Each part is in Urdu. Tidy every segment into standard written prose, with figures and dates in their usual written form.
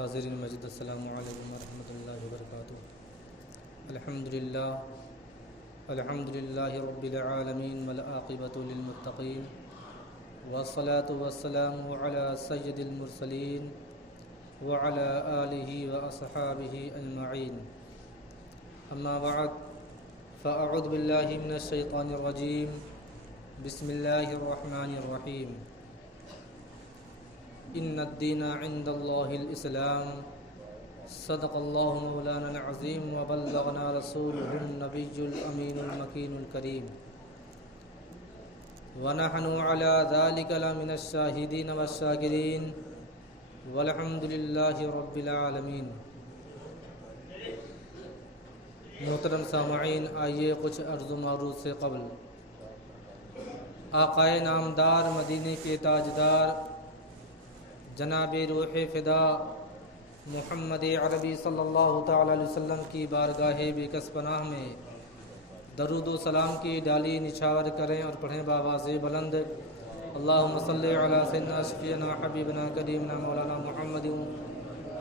حاضرین مجید السلام علیکم ورحمۃ اللہ وبرکاتہ۔ الحمدللہ رب العالمین والعاقبۃ للمتقین والصلاة والسلام علی سید المرسلین وعلی آلہ واصحابہ اجمعین، اما بعد فاعوذ باللہ من الشیطان الرجیم، بسم اللہ الرحمن الرحیم۔ ان الدین عند اللہ الاسلام، صدق اللہ مولانا العظیم وبلغنا رسولہ النبی الامین المکین الکریم، ونحن علی ذلک لمن الشاہدین والشاکرین، والحمد للہ رب العالمین۔ محترم سامعین، آئیے کچھ عرض و معروض سے قبل آقائے نامدار، مدینے کے تاجدار، جناب روح فدا محمد عربی صلی اللہ تعالی علیہ وسلم کی بارگاہ بے کس پناہ میں درود و سلام کی ڈالی نچھاور کریں اور پڑھیں بآواز بلند، اللہم صلی علی سیدنا شفیعنا حبیبنا کریمنا مولانا محمد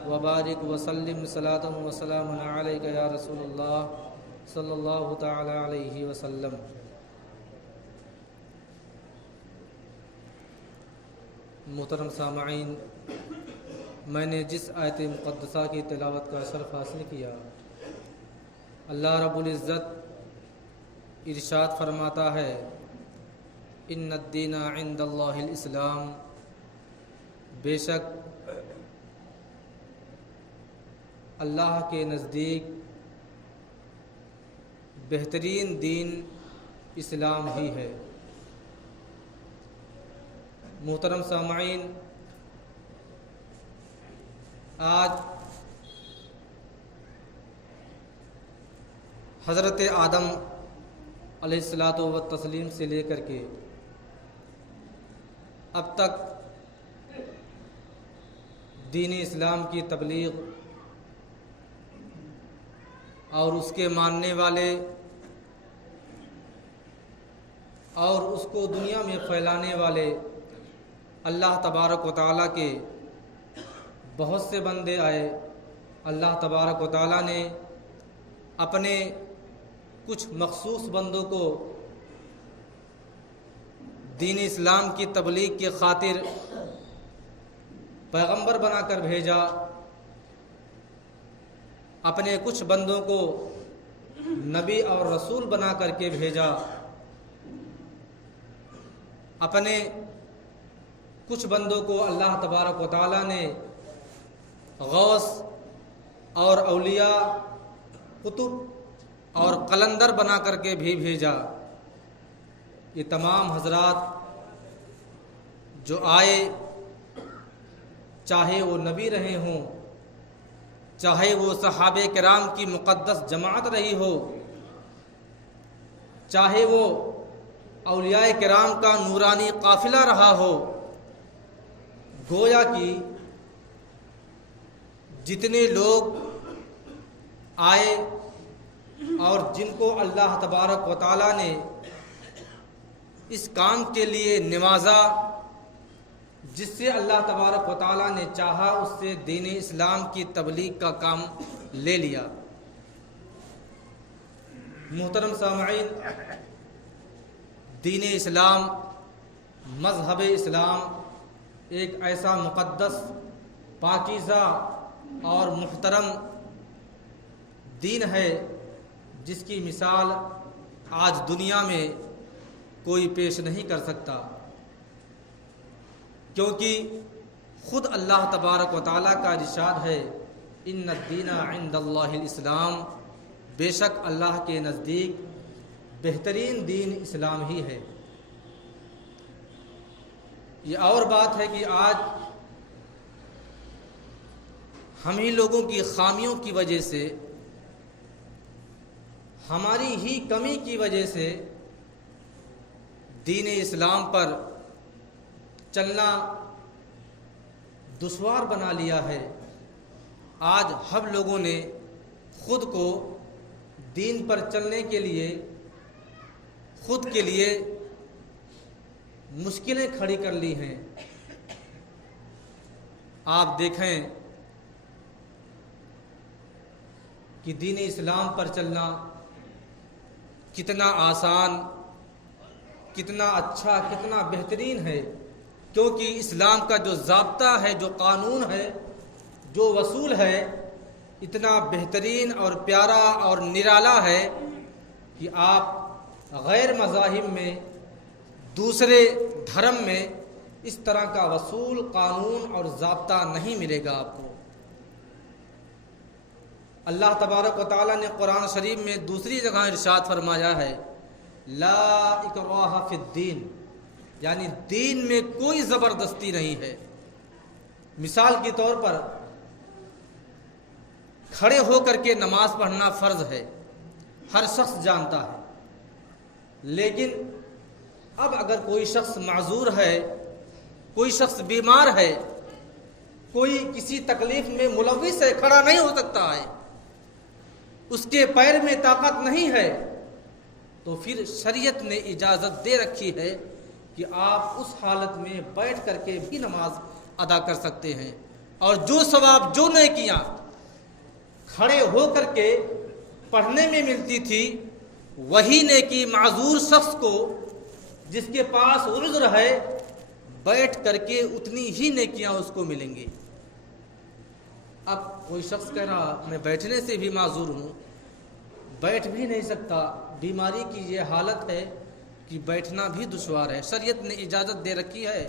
وبارک وسلم صلاۃ وسلام علیک یا رسول اللہ صلی اللہ تعالی علیہ وسلم۔ محترم سامعین، میں نے جس آیت مقدسہ کی تلاوت کا شرف حاصل کیا، اللہ رب العزت ارشاد فرماتا ہے، ان الدین عند اللہ الاسلام، بے شک اللہ کے نزدیک بہترین دین اسلام ہی ہے۔ محترم سامعین، آج حضرت آدم علیہ الصلاۃ والتسلیم سے لے کر کے اب تک دین اسلام کی تبلیغ اور اس کے ماننے والے اور اس کو دنیا میں پھیلانے والے اللہ تبارک و تعالیٰ کے بہت سے بندے آئے۔ اللہ تبارک و تعالیٰ نے اپنے کچھ مخصوص بندوں کو دین اسلام کی تبلیغ کی خاطر پیغمبر بنا کر بھیجا، اپنے کچھ بندوں کو نبی اور رسول بنا کر کے بھیجا، اپنے کچھ بندوں کو اللہ تبارک و تعالیٰ نے غوث اور اولیاء، قطب اور قلندر بنا کر کے بھی بھیجا۔ یہ تمام حضرات جو آئے، چاہے وہ نبی رہے ہوں، چاہے وہ صحابہ کرام کی مقدس جماعت رہی ہو، چاہے وہ اولیاء کرام کا نورانی قافلہ رہا ہو، گویا کہ جتنے لوگ آئے اور جن کو اللہ تبارک و تعالیٰ نے اس کام کے لیے نوازا، جس سے اللہ تبارک و تعالیٰ نے چاہا اس سے دین اسلام کی تبلیغ کا کام لے لیا۔ محترم سامعین، دین اسلام، مذہب اسلام ایک ایسا مقدس، پاکیزہ اور محترم دین ہے جس کی مثال آج دنیا میں کوئی پیش نہیں کر سکتا، کیونکہ خود اللہ تبارک و تعالیٰ کا ارشاد ہے، ان الدین عند اللہ الاسلام، بے شک اللہ کے نزدیک بہترین دین اسلام ہی ہے۔ یہ اور بات ہے کہ آج ہم ہی لوگوں کی خامیوں کی وجہ سے، ہماری ہی کمی کی وجہ سے دین اسلام پر چلنا دشوار بنا لیا ہے۔ آج ہم لوگوں نے خود کو دین پر چلنے کے لیے، خود کے لیے مشکلیں کھڑی کر لی ہیں۔ آپ دیکھیں کہ دین اسلام پر چلنا کتنا آسان، کتنا اچھا، کتنا بہترین ہے، کیونکہ اسلام کا جو ضابطہ ہے، جو قانون ہے، جو اصول ہے، اتنا بہترین اور پیارا اور نرالا ہے کہ آپ غیر مذاہب میں، دوسرے دھرم میں اس طرح کا اصول، قانون اور ضابطہ نہیں ملے گا آپ کو۔ اللہ تبارک و تعالیٰ نے قرآن شریف میں دوسری جگہ ارشاد فرمایا ہے، لا اکراہ فی الدین، یعنی دین میں کوئی زبردستی نہیں ہے۔ مثال کے طور پر کھڑے ہو کر کے نماز پڑھنا فرض ہے، ہر شخص جانتا ہے، لیکن اب اگر کوئی شخص معذور ہے، کوئی شخص بیمار ہے، کوئی کسی تکلیف میں ملوث ہے، کھڑا نہیں ہو سکتا ہے، اس کے پیر میں طاقت نہیں ہے، تو پھر شریعت نے اجازت دے رکھی ہے کہ آپ اس حالت میں بیٹھ کر کے بھی نماز ادا کر سکتے ہیں، اور جو ثواب، جو نیکیاں کھڑے ہو کر کے پڑھنے میں ملتی تھی، وہی نیکی معذور شخص کو، جس کے پاس عذر ہے، بیٹھ کر کے اتنی ہی نیکیاں اس کو ملیں گی۔ اب کوئی شخص کہہ رہا میں بیٹھنے سے بھی معذور ہوں، بیٹھ بھی نہیں سکتا، بیماری کی یہ حالت ہے کہ بیٹھنا بھی دشوار ہے، شریعت نے اجازت دے رکھی ہے،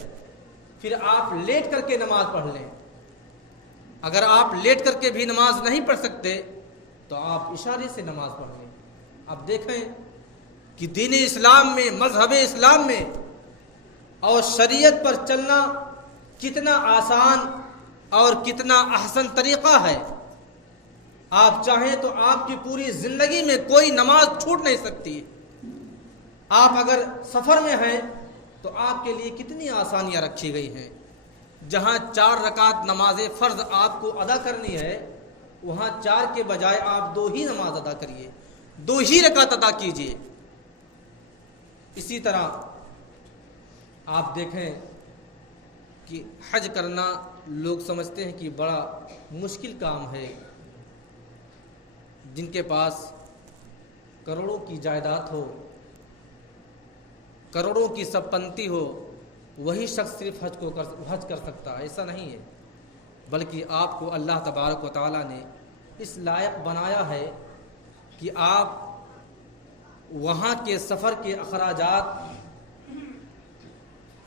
پھر آپ لیٹ کر کے نماز پڑھ لیں۔ اگر آپ لیٹ کر کے بھی نماز نہیں پڑھ سکتے تو آپ اشارے سے نماز پڑھ لیں۔ اب دیکھیں کہ دین اسلام میں، مذہب اسلام میں اور شریعت پر چلنا کتنا آسان اور کتنا احسن طریقہ ہے۔ آپ چاہیں تو آپ کی پوری زندگی میں کوئی نماز چھوٹ نہیں سکتی۔ آپ اگر سفر میں ہیں تو آپ کے لیے کتنی آسانیاں رکھی گئی ہیں۔ جہاں 4 رکعت نماز فرض آپ کو ادا کرنی ہے، وہاں 4 کے بجائے آپ 2 ہی نماز ادا کریے، 2 ہی رکعت ادا کیجیے۔ اسی طرح آپ دیکھیں کہ حج کرنا لوگ سمجھتے ہیں کہ بڑا مشکل کام ہے۔ جن کے پاس کروڑوں کی جائیداد ہو، کروڑوں کی سمپتی ہو، وہی شخص صرف حج کر سکتا ہے، ایسا نہیں ہے، بلکہ آپ کو اللہ تبارک و تعالیٰ نے اس لائق بنایا ہے کہ آپ وہاں کے سفر کے اخراجات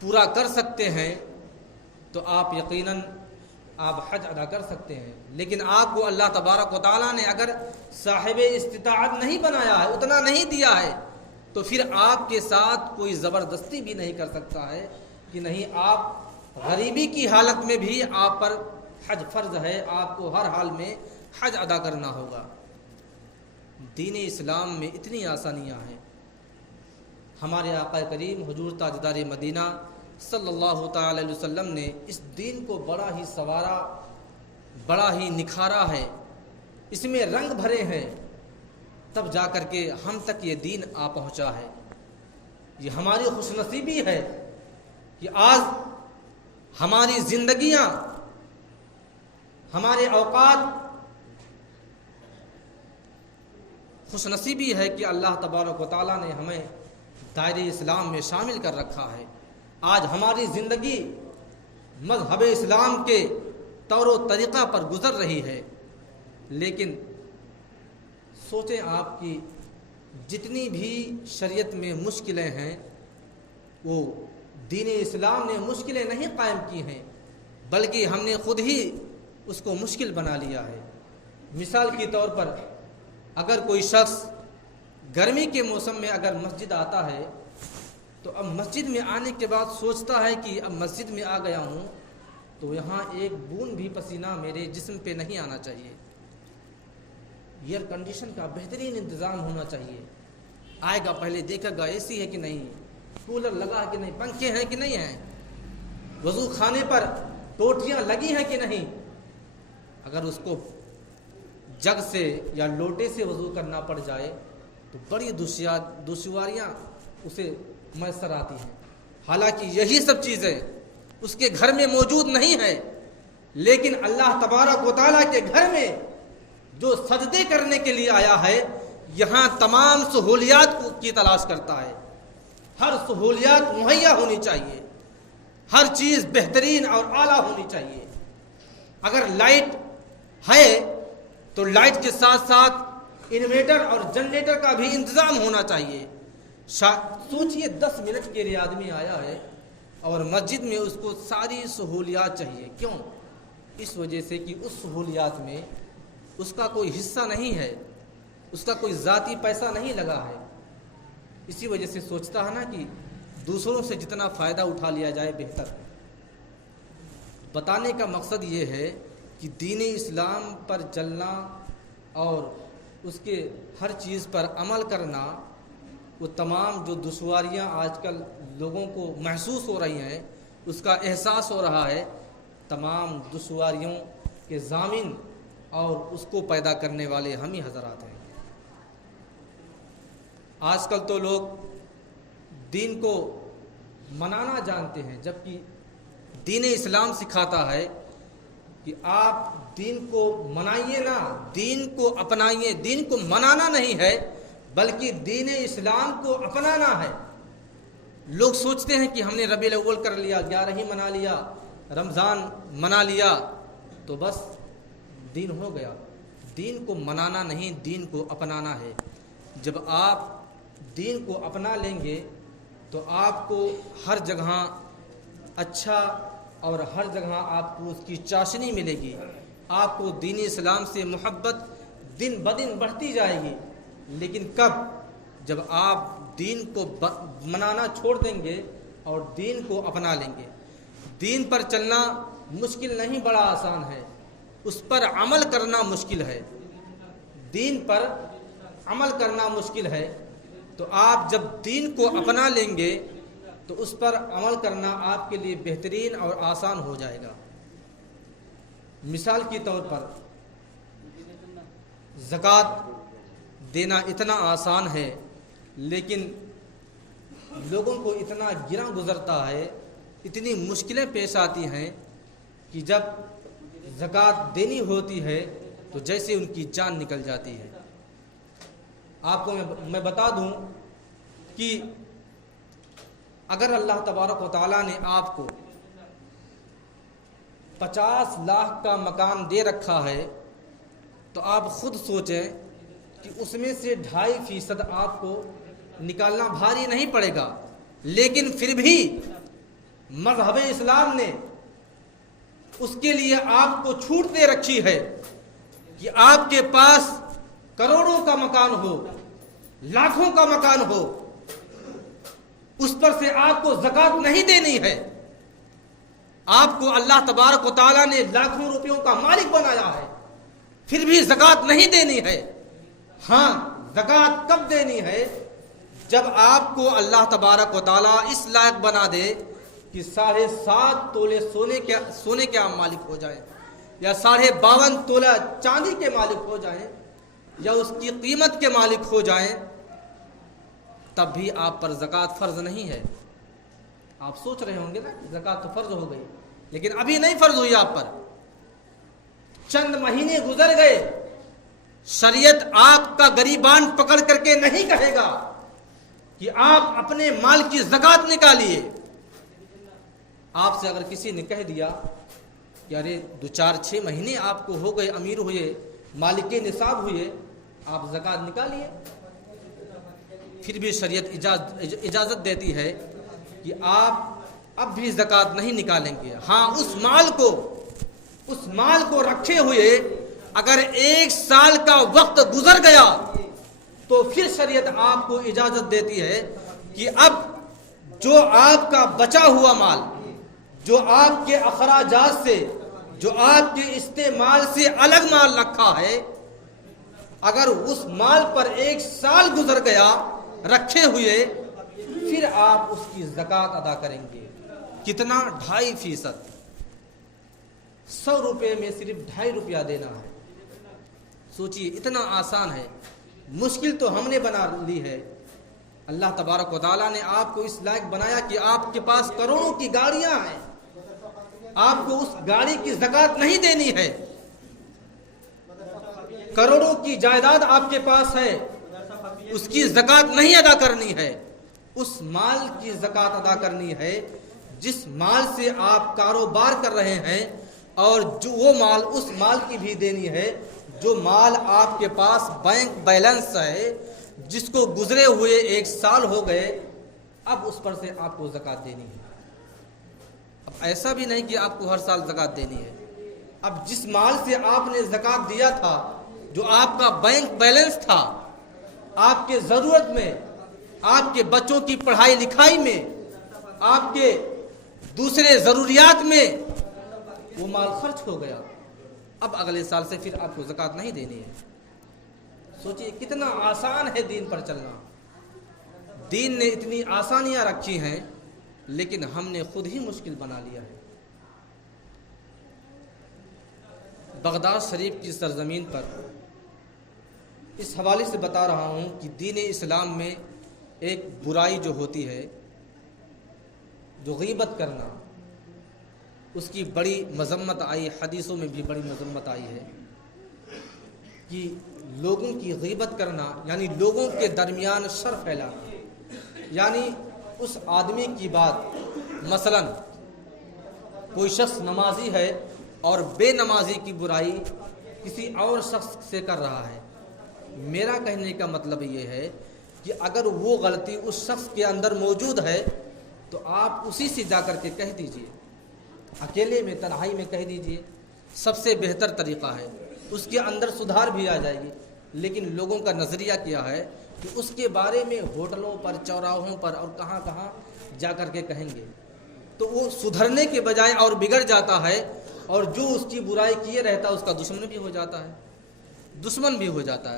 پورا کر سکتے ہیں، تو آپ یقیناً آپ حج ادا کر سکتے ہیں۔ لیکن آپ کو اللہ تبارک و تعالیٰ نے اگر صاحب استطاعت نہیں بنایا ہے، اتنا نہیں دیا ہے، تو پھر آپ کے ساتھ کوئی زبردستی بھی نہیں کر سکتا ہے کہ نہیں، آپ غریبی کی حالت میں بھی آپ پر حج فرض ہے، آپ کو ہر حال میں حج ادا کرنا ہوگا۔ دین اسلام میں اتنی آسانیاں ہیں۔ ہمارے آقا کریم حضور تاجدار مدینہ صلی اللہ تعالی علیہ وسلم نے اس دین کو بڑا ہی سنوارا، بڑا ہی نکھارا ہے، اس میں رنگ بھرے ہیں، تب جا کر کے ہم تک یہ دین آ پہنچا ہے۔ یہ ہماری خوش نصیبی ہے کہ آج ہماری زندگیاں، ہمارے اوقات، خوش نصیبی ہے کہ اللہ تبارک و تعالیٰ نے ہمیں دائرہ اسلام میں شامل کر رکھا ہے۔ آج ہماری زندگی مذہب اسلام کے طور و طریقہ پر گزر رہی ہے، لیکن سوچیں آپ کی جتنی بھی شریعت میں مشکلیں ہیں، وہ دین اسلام نے مشکلیں نہیں قائم کی ہیں، بلکہ ہم نے خود ہی اس کو مشکل بنا لیا ہے۔ مثال کے طور پر اگر کوئی شخص گرمی کے موسم میں اگر مسجد آتا ہے تو اب مسجد میں آنے کے بعد سوچتا ہے کہ اب مسجد میں آ گیا ہوں تو یہاں ایک بوند بھی پسینہ میرے جسم پہ نہیں آنا چاہیے، ایئر کنڈیشن کا بہترین انتظام ہونا چاہیے۔ آئے گا پہلے دیکھے گا اے سی ہے کہ نہیں، کولر لگا ہے کہ نہیں، پنکھے ہیں کہ نہیں ہیں، وضو خانے پر ٹوٹیاں لگی ہیں کہ نہیں۔ اگر اس کو جگ سے یا لوٹے سے وضو کرنا پڑ جائے تو بڑی دشواریاں اسے میسر آتی ہیں، حالانکہ یہی سب چیزیں اس کے گھر میں موجود نہیں ہے، لیکن اللہ تبارک و تعالیٰ کے گھر میں جو سجدے کرنے کے لیے آیا ہے یہاں تمام سہولیات کی تلاش کرتا ہے. ہر سہولیات مہیا ہونی چاہیے, ہر چیز بہترین اور اعلیٰ ہونی چاہیے. اگر لائٹ ہے تو لائٹ کے ساتھ ساتھ انویٹر اور جنریٹر کا بھی انتظام ہونا چاہیے. سوچئے 10 منٹ کے لیے آدمی آیا ہے اور مسجد میں اس کو ساری سہولیات چاہیے. کیوں؟ اس وجہ سے کہ اس سہولیات میں اس کا کوئی حصہ نہیں ہے, اس کا کوئی ذاتی پیسہ نہیں لگا ہے. اسی وجہ سے سوچتا ہے نا کہ دوسروں سے جتنا فائدہ اٹھا لیا جائے بہتر. بتانے کا مقصد یہ ہے کہ دین اسلام پر چلنا اور اس کے ہر چیز پر عمل کرنا, وہ تمام جو دشواریاں آج کل لوگوں کو محسوس ہو رہی ہیں, اس کا احساس ہو رہا ہے, تمام دشواریوں کے ضامن اور اس کو پیدا کرنے والے ہم ہی حضرات ہیں. آج کل تو لوگ دین کو منانا جانتے ہیں, جبکہ دین اسلام سکھاتا ہے کہ آپ دین کو منائیے نا, دین کو اپنائیے. دین کو منانا نہیں ہے بلکہ دین اسلام کو اپنانا ہے. لوگ سوچتے ہیں کہ ہم نے ربیع الاول کر لیا, 11 منا لیا, رمضان منا لیا تو بس دین ہو گیا. دین کو منانا نہیں, دین کو اپنانا ہے. جب آپ دین کو اپنا لیں گے تو آپ کو ہر جگہ اچھا اور ہر جگہ آپ کو اس کی چاشنی ملے گی. آپ کو دین اسلام سے محبت دن بدن بڑھتی جائے گی. لیکن کب؟ جب آپ دین کو منانا چھوڑ دیں گے اور دین کو اپنا لیں گے. دین پر چلنا مشکل نہیں, بڑا آسان ہے. اس پر عمل کرنا مشکل ہے. دین پر عمل کرنا مشکل ہے. تو آپ جب دین کو اپنا لیں گے تو اس پر عمل کرنا آپ کے لیے بہترین اور آسان ہو جائے گا. مثال کے طور پر زکوٰۃ دینا اتنا آسان ہے, لیکن لوگوں کو اتنا گراں گزرتا ہے, اتنی مشکلیں پیش آتی ہیں کہ جب زکوٰۃ دینی ہوتی ہے تو جیسے ان کی جان نکل جاتی ہے. آپ کو میں بتا دوں کہ اگر اللہ تبارک و تعالیٰ نے آپ کو 50 لاکھ کا مکان دے رکھا ہے تو آپ خود سوچیں کہ اس میں سے 2.5% آپ کو نکالنا بھاری نہیں پڑے گا. لیکن پھر بھی مذہب اسلام نے اس کے لیے آپ کو چھوٹ دے رکھی ہے کہ آپ کے پاس کروڑوں کا مکان ہو, لاکھوں کا مکان ہو, اس پر سے آپ کو زکوٰۃ نہیں دینی ہے. آپ کو اللہ تبارک و تعالیٰ نے لاکھوں روپیوں کا مالک بنایا ہے, پھر بھی زکوٰۃ نہیں دینی ہے. ہاں, زکوٰۃ کب دینی ہے؟ جب آپ کو اللہ تبارک و تعالیٰ اس لائق بنا دے کہ 7.5 تولے سونے کے آپ مالک ہو جائیں, یا 52 تولہ چاندی کے مالک ہو جائیں, یا اس کی قیمت کے مالک ہو جائیں, تب بھی آپ پر زکوٰۃ فرض نہیں ہے. آپ سوچ رہے ہوں گے نا کہ زکوٰۃ تو فرض ہو گئی, لیکن ابھی نہیں فرض ہوئی آپ پر. چند مہینے گزر گئے, شریعت آپ کا گریبان پکڑ کر کے نہیں کہے گا کہ آپ اپنے مال کی زکوٰۃ نکالیے. آپ سے اگر کسی نے کہہ دیا کہ ارے 2-4-6 مہینے آپ کو ہو گئے, امیر ہوئے, مالک نصاب ہوئے, آپ زکوٰۃ نکالیے, پھر بھی شریعت اجازت دیتی ہے کہ آپ اب بھی زکوٰۃ نہیں نکالیں گے. ہاں, اس مال کو رکھے ہوئے اگر 1 سال کا وقت گزر گیا تو پھر شریعت آپ کو اجازت دیتی ہے کہ اب جو آپ کا بچا ہوا مال, جو آپ کے اخراجات سے, جو آپ کے استعمال سے الگ مال رکھا ہے, اگر اس مال پر 1 سال گزر گیا رکھے ہوئے, پھر آپ اس کی زکوٰۃ ادا کریں گے. کتنا؟ 2.5%. 100 روپے میں صرف 2.5 روپیہ دینا ہے. سوچئے, اتنا آسان ہے. مشکل تو ہم نے بنا لی ہے. اللہ تبارک و تعالیٰ نے آپ کو اس لائق بنایا کہ آپ کے پاس کروڑوں کی گاڑیاں ہیں, آپ کو اس گاڑی کی زکوٰۃ نہیں دینی ہے. کروڑوں کی جائیداد آپ کے پاس ہے، اس کی زکوٰۃ نہیں ادا کرنی ہے، اس مال کی زکوٰۃ ادا کرنی ہے جس مال سے آپ کاروبار کر رہے ہیں، اور جو وہ مال اس مال کی بھی دینی ہے جو مال آپ کے پاس بینک بیلنس ہے، جس کو گزرے ہوئے 1 سال ہو گئے، اب اس پر سے آپ کو زکوٰۃ دینی ہے۔ اب ایسا بھی نہیں کہ آپ کو ہر سال زکوٰۃ دینی ہے، اب جس مال سے آپ نے زکوٰۃ دیا تھا، جو آپ کا بینک بیلنس تھا، آپ کے ضرورت میں، آپ کے بچوں کی پڑھائی لکھائی میں، آپ کے دوسرے ضروریات میں وہ مال خرچ ہو گیا، اب اگلے سال سے پھر آپ کو زکوٰۃ نہیں دینی ہے۔ سوچئے کتنا آسان ہے دین پر چلنا۔ دین نے اتنی آسانیاں رکھی ہیں، لیکن ہم نے خود ہی مشکل بنا لیا ہے۔ بغداد شریف کی سرزمین پر اس حوالے سے بتا رہا ہوں کہ دین اسلام میں ایک برائی جو ہوتی ہے، جو غیبت کرنا، اس کی بڑی مذمت آئی، حدیثوں میں بھی بڑی مذمت آئی ہے کہ لوگوں کی غیبت کرنا یعنی لوگوں کے درمیان شر پھیلانا، یعنی اس آدمی کی بات، مثلا کوئی شخص نمازی ہے اور بے نمازی کی برائی کسی اور شخص سے کر رہا ہے، میرا کہنے کا مطلب یہ ہے کہ اگر وہ غلطی اس شخص کے اندر موجود ہے تو آپ اسی سے جا کر کے کہہ دیجئے، اکیلے میں تنہائی میں کہہ دیجئے، سب سے بہتر طریقہ ہے، اس کے اندر سدھار بھی آ جائے گی۔ لیکن لوگوں کا نظریہ کیا ہے کہ اس کے بارے میں ہوٹلوں پر، چوراہوں پر اور کہاں کہاں جا کر کے کہیں گے، تو وہ سدھرنے کے بجائے اور بگڑ جاتا ہے، اور جو اس کی برائی کیے رہتا ہے اس کا دشمن بھی ہو جاتا ہے۔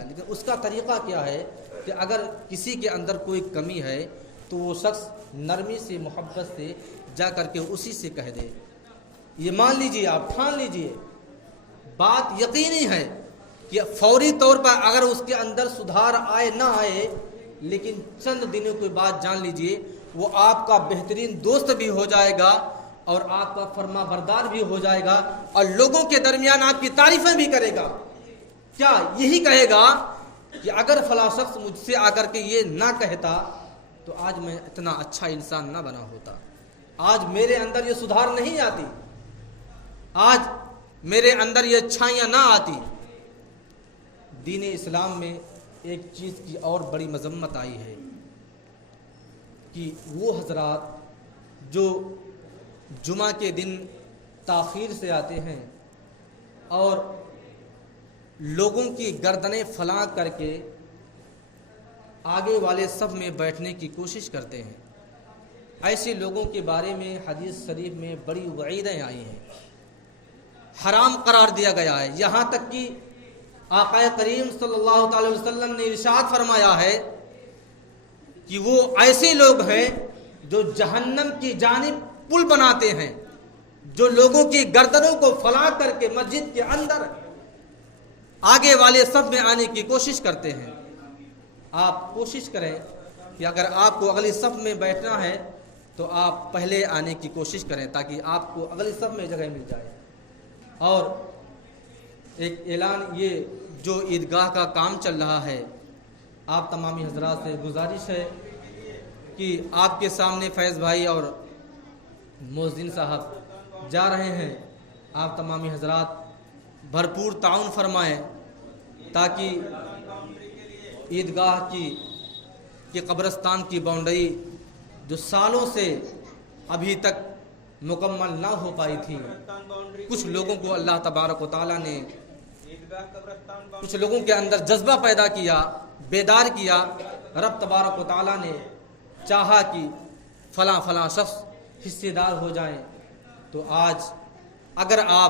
لیکن اس کا طریقہ کیا ہے کہ اگر کسی کے اندر کوئی کمی ہے تو وہ شخص نرمی سے، محبت سے جا کر کے اسی سے کہہ دے۔ یہ مان لیجئے، آپ ٹھان لیجئے، بات یقینی ہے کہ فوری طور پر اگر اس کے اندر سدھار آئے نہ آئے، لیکن چند دنوں کے بعد جان لیجئے وہ آپ کا بہترین دوست بھی ہو جائے گا اور آپ کا فرما بردار بھی ہو جائے گا، اور لوگوں کے درمیان آپ کی تعریفیں بھی کرے گا۔ کیا یہی کہے گا کہ اگر فلاں شخص مجھ سے آ کر کے یہ نہ کہتا تو آج میں اتنا اچھا انسان نہ بنا ہوتا، آج میرے اندر یہ سدھار نہیں آتی، آج میرے اندر یہ اچھائیاں نہ آتی۔ دین اسلام میں ایک چیز کی اور بڑی مذمت آئی ہے کہ وہ حضرات جو جمعہ کے دن تاخیر سے آتے ہیں اور لوگوں کی گردنیں فلاں کر کے آگے والے صف میں بیٹھنے کی کوشش کرتے ہیں، ایسے لوگوں کے بارے میں حدیث شریف میں بڑی وعیدیں آئی ہیں، حرام قرار دیا گیا ہے۔ یہاں تک کہ آقا کریم صلی اللہ تعالی وسلم نے ارشاد فرمایا ہے کہ وہ ایسے لوگ ہیں جو جہنم کی جانب پل بناتے ہیں، جو لوگوں کی گردنوں کو فلاں کر کے مسجد کے اندر آگے والے صف میں آنے کی کوشش کرتے ہیں۔ آپ کوشش کریں کہ اگر آپ کو اگلی صف میں بیٹھنا ہے تو آپ پہلے آنے کی کوشش کریں تاکہ آپ کو اگلی صف میں جگہ مل جائے۔ اور ایک اعلان، یہ جو عیدگاہ کا کام چل رہا ہے، آپ تمامی حضرات سے گزارش ہے کہ آپ کے سامنے فیض بھائی اور مؤذن صاحب جا رہے ہیں، آپ تمامی حضرات بھرپور تعاون فرمائیں تاکہ عیدگاہ کی قبرستان کی باؤنڈری جو سالوں سے ابھی تک مکمل نہ ہو پائی تھی، کچھ لوگوں کو اللہ تبارک و تعالیٰ نے، کچھ لوگوں کے اندر جذبہ پیدا کیا، بیدار کیا، رب تبارک و تعالیٰ نے چاہا کہ فلاں فلاں شخص حصے دار ہو جائیں، تو آج اگر آپ